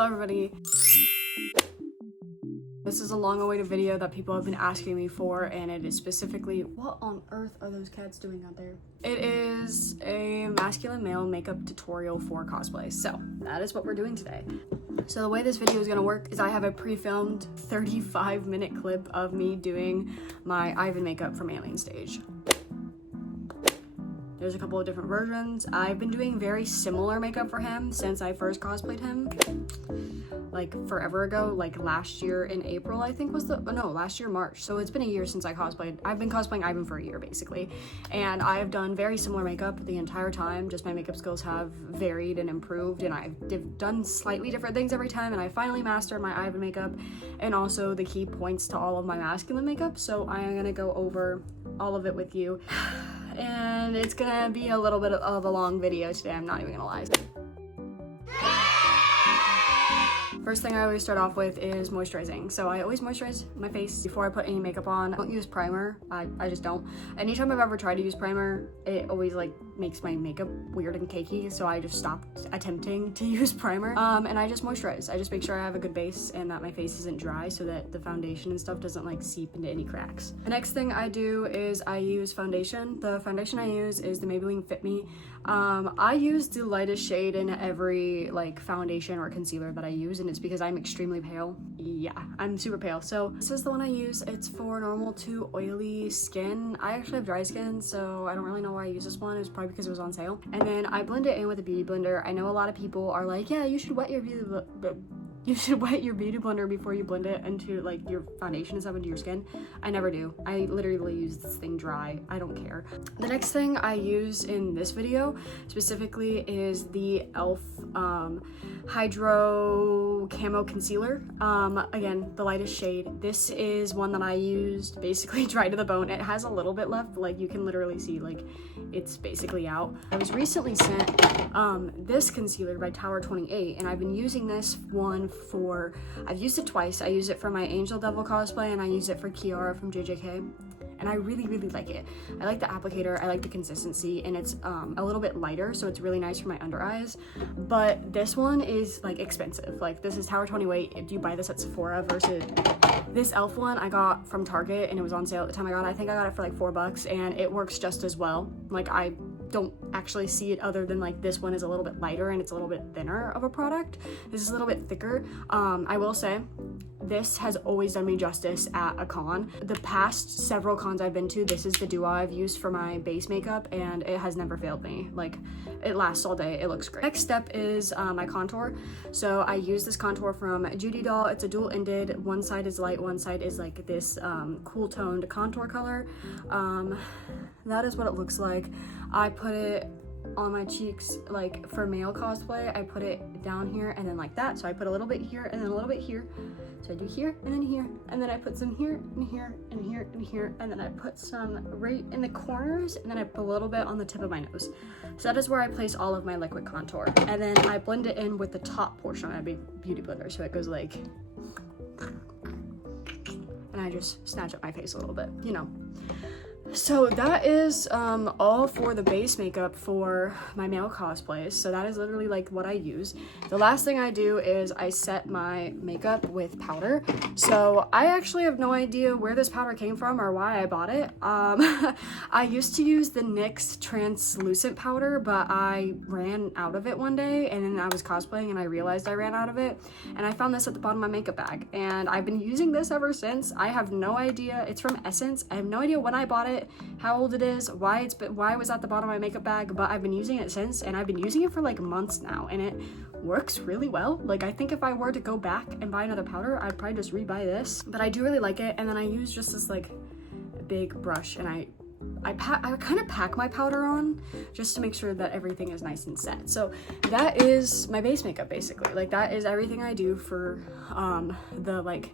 Hello everybody. This is a long-awaited video that people have been asking me for, and it is specifically, what on earth are those cats doing out there? It is a masculine male makeup tutorial for cosplay, so that is what we're doing today. So the way this video is going to work is I have a pre-filmed 35-minute clip of me doing my Ivan makeup from Alien Stage. There's a couple of different versions. I've been doing very similar makeup for him since I first cosplayed him, like forever ago, like last year in April, I think last year March. So it's been a year since I cosplayed. I've been cosplaying Ivan for a year basically, and I've done very similar makeup the entire time. Just my makeup skills have varied and improved, and I've done slightly different things every time, and I finally mastered my Ivan makeup and also the key points to all of my masculine makeup. So I am gonna go over all of it with you. And it's gonna be a little bit of a long video today, I'm not even gonna lie. First thing I always start off with is moisturizing. So I always moisturize my face before I put any makeup on. I don't use primer, I just don't. Anytime I've ever tried to use primer, it always like makes my makeup weird and cakey, so I just stopped attempting to use primer. And I just moisturize. I just make sure I have a good base and that my face isn't dry so that the foundation and stuff doesn't like seep into any cracks. The next thing I do is I use foundation. The foundation I use is the Maybelline Fit Me. I use the lightest shade in every like foundation or concealer that I use, and it's because I'm extremely pale. Yeah, I'm super pale. So this is the one I use. It's for normal to oily skin. I actually have dry skin, so I don't really know why I use this one. It's probably because it was on sale. And then I blend it in with a beauty blender. I know a lot of people are like, yeah, you should wet your beauty blender before you blend it into like your foundation and stuff into your skin. I never do. I literally use this thing dry. I don't care. The next thing I use in this video specifically is the e.l.f. Hydro Camo Concealer. Again, the lightest shade. This is one that I used basically dry to the bone. It has a little bit left, but like you can literally see like it's basically out. I was recently sent this concealer by Tower 28, and I've been using this one I've used it twice. I use it for my Angel Devil cosplay, and I use it for Kiara from JJK, and I really like it. I like the applicator, I like the consistency, and it's a little bit lighter, so it's really nice for my under eyes. But this one is like expensive. Like this is Tower 28 if you buy this at Sephora, versus this e.l.f. one I got from Target, and it was on sale at the time I got it. I think I got it for like $4, and it works just as well. Like I don't actually see it other than like this one is a little bit lighter and it's a little bit thinner of a product. This is a little bit thicker. I will say this has always done me justice at a con. The past several cons I've been to, this is the duo I've used for my base makeup, and it has never failed me. Like it lasts all day, it looks great. Next step is my contour. So I use this contour from Judy Doll. It's a dual-ended, one side is light, one side is like this cool toned contour color. That is what it looks like. I put it on my cheeks, like for male cosplay, I put it down here and then like that. So I put a little bit here and then a little bit here. So I do here and then here, and then I put some here and here and here and here, and then I put some right in the corners, and then I put a little bit on the tip of my nose. So that is where I place all of my liquid contour. And then I blend it in with the top portion of my beauty blender. So it goes like, and I just snatch up my face a little bit, you know. So that is all for the base makeup for my male cosplays. So that is literally like what I use. The last thing I do is I set my makeup with powder. So I actually have no idea where this powder came from or why I bought it. I used to use the NYX translucent powder, but I ran out of it one day, and then I was cosplaying and I realized I ran out of it, and I found this at the bottom of my makeup bag, and I've been using this ever since. I have no idea. It's from Essence. I have no idea when I bought it, how old it is, why it was at the bottom of my makeup bag, but I've been using it since, and I've been using it for like months now, and it works really well. Like I think if I were to go back and buy another powder, I'd probably just rebuy this, but I do really like it. And then I use just this like big brush, and I kind of pack my powder on just to make sure that everything is nice and set. So that is my base makeup basically. Like that is everything I do for the like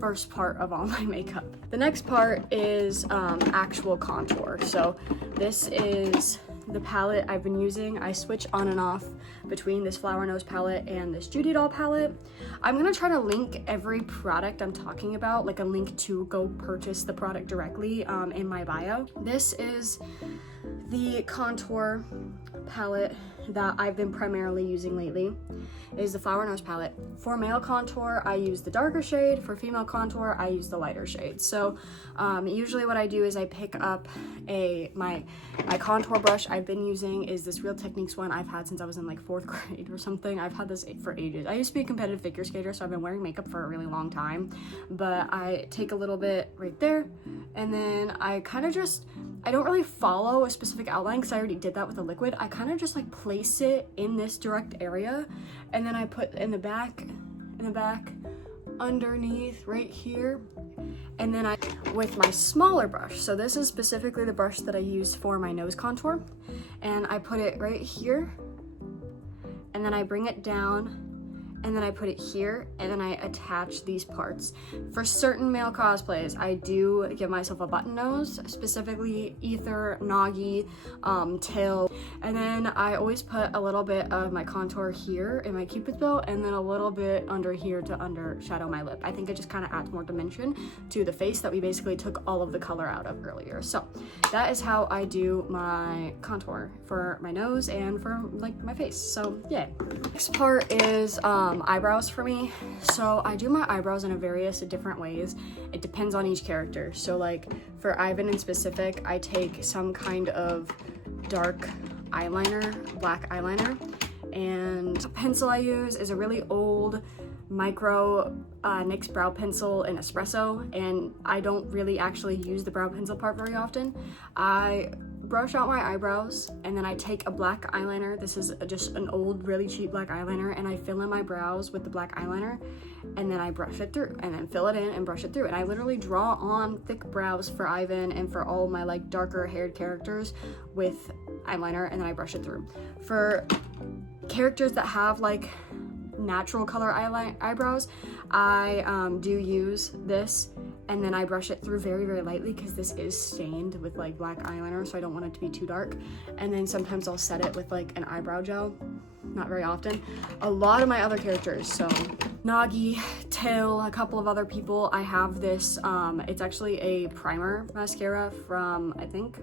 first part of all my makeup. The next part is actual contour. So this is the palette I've been using. I switch on and off between this Flower Nose palette and this Judy Doll palette. I'm gonna try to link every product I'm talking about, like a link to go purchase the product directly in my bio. This is the contour palette that I've been primarily using lately, is the Flower Nose palette. For male contour, I use the darker shade. For female contour, I use the lighter shade. So usually what I do is I pick up my contour brush I've been using is this Real Techniques one I've had since I was in like 4th grade or something. I've had this for ages. I used to be a competitive figure skater, so I've been wearing makeup for a really long time, but I take a little bit right there, and then I kind of just, I don't really follow a specific outline because I already did that with the liquid. I kind of just like place it in this direct area, and then I put in the back, underneath right here, and then I, with my smaller brush, so this is specifically the brush that I use for my nose contour, and I put it right here, and then I bring it down, and then I put it here, and then I attach these parts. For certain male cosplays, I do give myself a button nose, specifically Ether, Nagi, Tail, and then I always put a little bit of my contour here in my Cupid's bow, and then a little bit under here to undershadow my lip. I think it just kind of adds more dimension to the face that we basically took all of the color out of earlier. So that is how I do my contour for my nose and for like my face. So yeah. Next part is eyebrows for me. So I do my eyebrows in various different ways. It depends on each character. So like for Ivan in specific, I take some kind of dark eyeliner, black eyeliner, and the pencil I use is a really old micro NYX brow pencil in espresso, and I don't really actually use the brow pencil part very often. I brush out my eyebrows, and then I take a black eyeliner. This is just an old, really cheap black eyeliner, and I fill in my brows with the black eyeliner, and then I brush it through, and then fill it in and brush it through. And I literally draw on thick brows for Ivan and for all my like darker haired characters with eyeliner, and then I brush it through. For characters that have like natural color eyebrows, I do use this, and then I brush it through very, very lightly because this is stained with like black eyeliner, so I don't want it to be too dark. And then sometimes I'll set it with like an eyebrow gel, not very often. A lot of my other characters, so Nagi, Tail, a couple of other people, I have this, it's actually a primer mascara from, I think,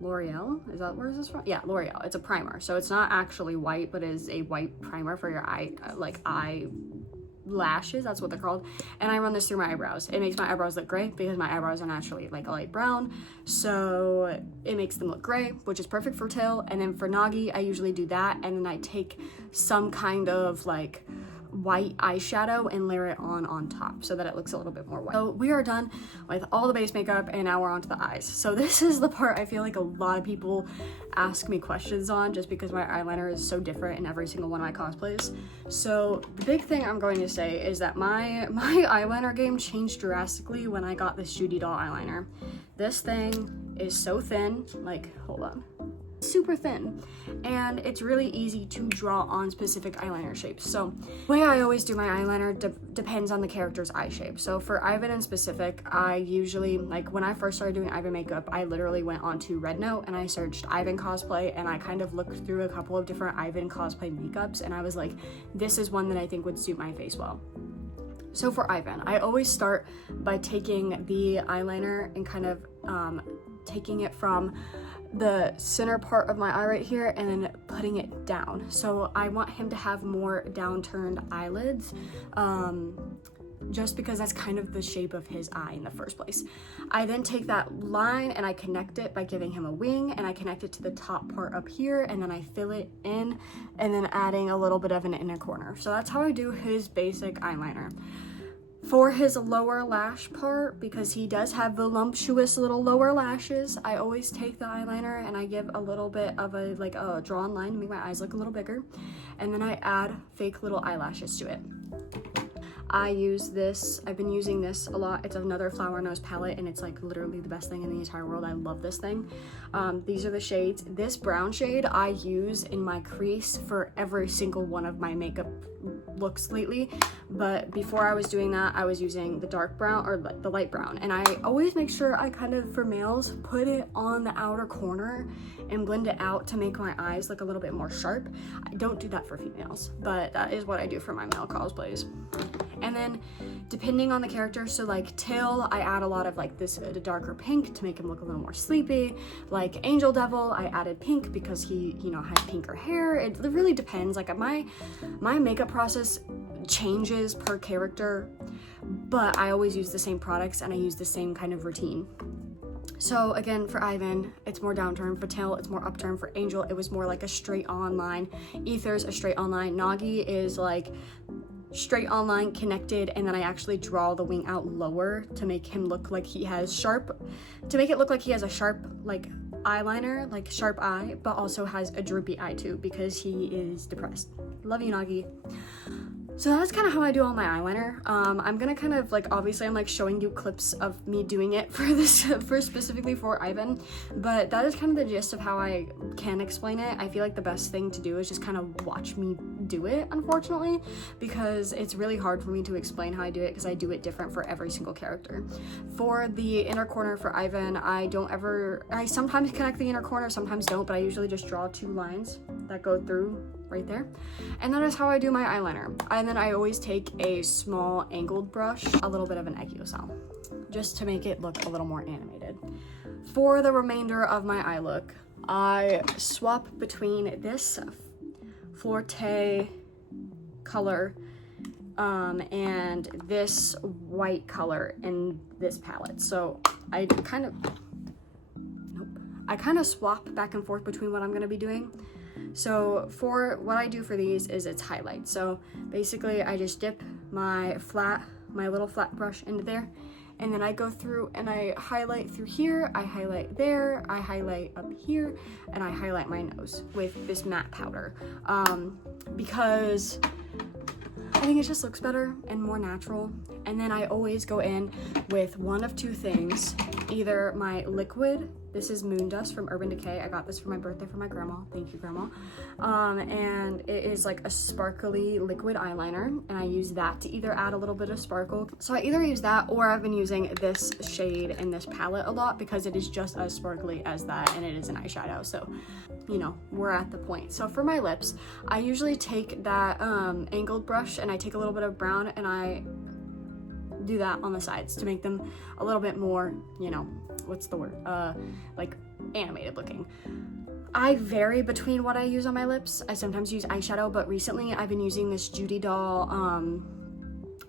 L'Oreal. Is that, where is this from? Yeah, L'Oreal. It's a primer, so it's not actually white, but it is a white primer for your eye, like lashes, that's what they're called. And I run this through my eyebrows. It makes my eyebrows look gray because my eyebrows are naturally like a light brown, so it makes them look gray, which is perfect for Tail. And then for Nagi, I usually do that, and then I take some kind of like white eyeshadow and layer it on top so that it looks a little bit more white. So we are done with all the base makeup, and now we're on to the eyes. So this is the part I feel like a lot of people ask me questions on, just because my eyeliner is so different in every single one of my cosplays. So the big thing I'm going to say is that my eyeliner game changed drastically when I got this Judy Doll eyeliner. This thing is so thin, like, hold on, super thin, and it's really easy to draw on specific eyeliner shapes. So the way I always do my eyeliner depends on the character's eye shape. So for Ivan in specific, I usually, like when I first started doing Ivan makeup, I literally went onto Red Note and I searched Ivan cosplay, and I kind of looked through a couple of different Ivan cosplay makeups, and I was like, this is one that I think would suit my face well. So for Ivan, I always start by taking the eyeliner and kind of taking it from the center part of my eye right here and then putting it down. So I want him to have more downturned eyelids, just because that's kind of the shape of his eye in the first place. I then take that line and I connect it by giving him a wing, and I connect it to the top part up here, and then I fill it in and then adding a little bit of an inner corner. So that's how I do his basic eyeliner. For his lower lash part, because he does have voluptuous little lower lashes, I always take the eyeliner and I give a little bit of a drawn line to make my eyes look a little bigger, and then I add fake little eyelashes to it. I use this, I've been using this a lot. It's another Flower Nose palette, and it's like literally the best thing in the entire world. I love this thing. These are the shades. This brown shade I use in my crease for every single one of my makeup looks lately, but before I was doing that, I was using the dark brown or the light brown, and I always make sure I kind of, for males, put it on the outer corner and blend it out to make my eyes look a little bit more sharp. I don't do that for females, but that is what I do for my male cosplays. And then depending on the character, so like Till, I add a lot of like this darker pink to make him look a little more sleepy. Like Angel Devil, I added pink because he, you know, has pinker hair. It really depends. Like my makeup process changes per character, but I always use the same products and I use the same kind of routine. So again, for Ivan, it's more downturn. For Till, it's more upturn. For Angel, it was more like a straight on line. Ether's a straight on line. Nagi is like straight on line, connected, and then I actually draw the wing out lower to make him look like he has to make it look like he has a sharp like eyeliner, like sharp eye, but also has a droopy eye too because he is depressed. Love you, Nagi. So that's kind of how I do all my eyeliner. I'm gonna kind of like, obviously I'm like showing you clips of me doing it for this, specifically for Ivan, but that is kind of the gist of how I can explain it. I feel like the best thing to do is just kind of watch me do it, unfortunately, because it's really hard for me to explain how I do it because I do it different for every single character. For the inner corner for Ivan, I sometimes connect the inner corner, sometimes don't, but I usually just draw 2 lines that go through right there. And that is how I do my eyeliner. And then I always take a small angled brush, a little bit of an Equicel, just to make it look a little more animated. For the remainder of my eye look, I swap between this Forte color and this white color in this palette. So I kind of swap back and forth between what I'm going to be doing. So for what I do for these is it's highlight. So basically I just dip my little flat brush into there, and then I go through and I highlight through here, I highlight there, I highlight up here, and I highlight my nose with this matte powder because I think it just looks better and more natural. And then I always go in with one of 2 things, either my liquid, this is Moon Dust from Urban Decay. I got this for my birthday from my grandma. Thank you, Grandma. And it is like a sparkly liquid eyeliner, and I use that to either add a little bit of sparkle. So I either use that, or I've been using this shade in this palette a lot because it is just as sparkly as that, and it is an eyeshadow. So, you know, we're at the point. So for my lips, I usually take that angled brush and I take a little bit of brown and I do that on the sides to make them a little bit more, you know, what's the word, like animated looking. I vary between what I use on my lips. I sometimes use eyeshadow, but recently I've been using this Judy Doll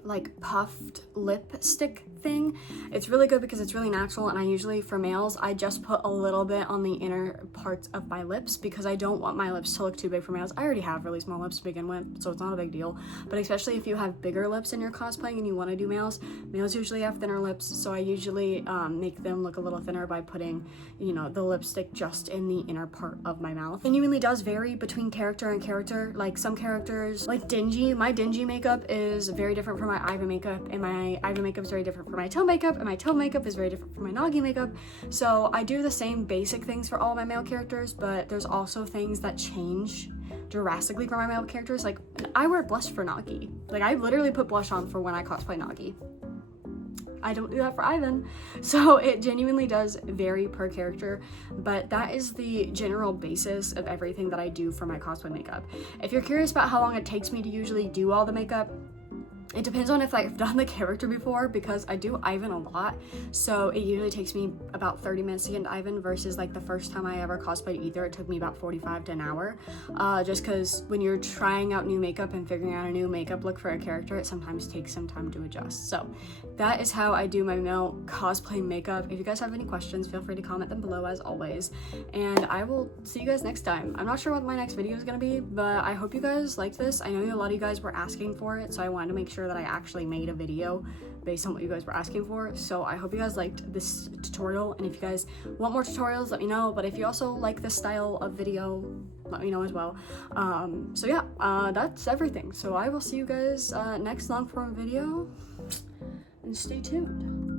like puffed lipstick thing. It's really good because it's really natural, and I usually, for males, I just put a little bit on the inner parts of my lips because I don't want my lips to look too big for males. I already have really small lips to begin with, so it's not a big deal, but especially if you have bigger lips in your cosplaying and you want to do males usually have thinner lips, so I usually make them look a little thinner by putting, you know, the lipstick just in the inner part of my mouth. It genuinely does vary between character and character. Like some characters, like Dingy, my Dingy makeup is very different from my Ivan makeup, and my Ivan makeup is very different from my Till makeup, and my Till makeup is very different from my Nagi makeup. So I do the same basic things for all my male characters, but there's also things that change drastically for my male characters. Like I wear blush for Nagi. Like I literally put blush on for when I cosplay Nagi. I don't do that for Ivan. So it genuinely does vary per character, but that is the general basis of everything that I do for my cosplay makeup. If you're curious about how long it takes me to usually do all the makeup, it depends on if I've done the character before, because I do Ivan a lot, so it usually takes me about 30 minutes to get into Ivan versus like the first time I ever cosplayed Ether, it took me about 45 to an hour, just because when you're trying out new makeup and figuring out a new makeup look for a character, it sometimes takes some time to adjust. So that is how I do my male cosplay makeup. If you guys have any questions, feel free to comment them below as always, and I will see you guys next time. I'm not sure what my next video is going to be, but I hope you guys liked this. I know a lot of you guys were asking for it, so I wanted to make sure sure that I actually made a video based on what you guys were asking for. So I hope you guys liked this tutorial, and if you guys want more tutorials, let me know. But if you also like this style of video, let me know as well. So yeah, that's everything. So I will see you guys next long form video, and stay tuned.